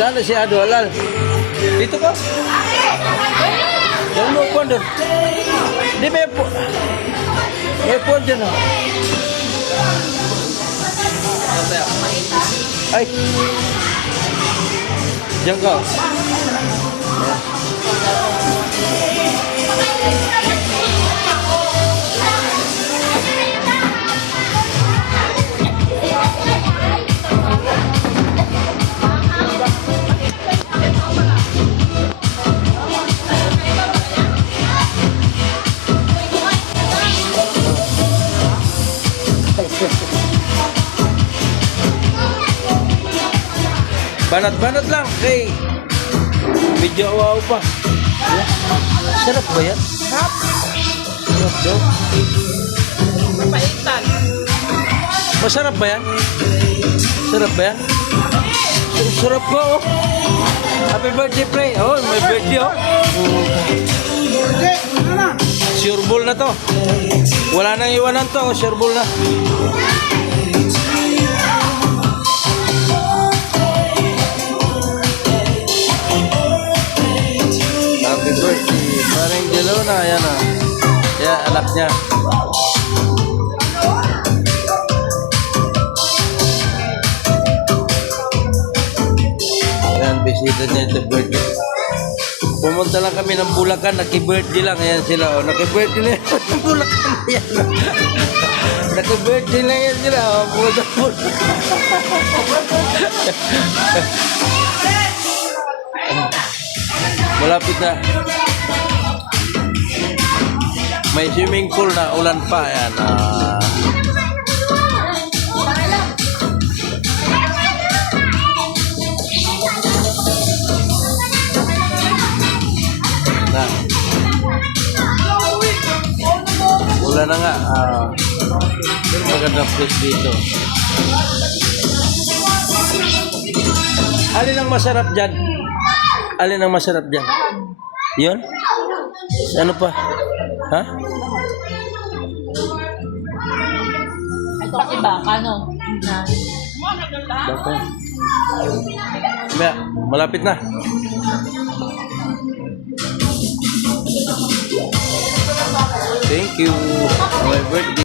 Saan na si Ado Halal? Dito ka? Diyan mo po doon. Di may po. May po dyan o. Ay. Diyan ka. Banat-banat lang. Hey. Video wow pa. Sarap ba yan? Sarap. Sarap daw. Mapaitan. Masarap ba yan? Sarap ba yan? Sarap ko oh. Happy birthday, pre. Oh, may birthday oh. Sure ball na to. Wala nang iwanan to. Sure ball na. Happy birthday. Parang galaw na. Ayan ah. Kaya anak niya. Ayan, bisita niya ito birthday. Pumunta lang kami ng Bulacan, naki-birthday lang. Ayan sila, oh. Naki-birthday na yan. Bulacan yan. Naki-birthday na yan sila, oh. Pumunta Bulacan. Malapit na. May swimming pool na, ulan pa. Ayan, na. Wala na nga. Magandang place dito. Alin ang masarap dyan? Alin ang masarap dyan? Yun? Ano pa? Ha? Ito kasi baka, no? Baka. Maya, malapit na. Thank you. My birthday.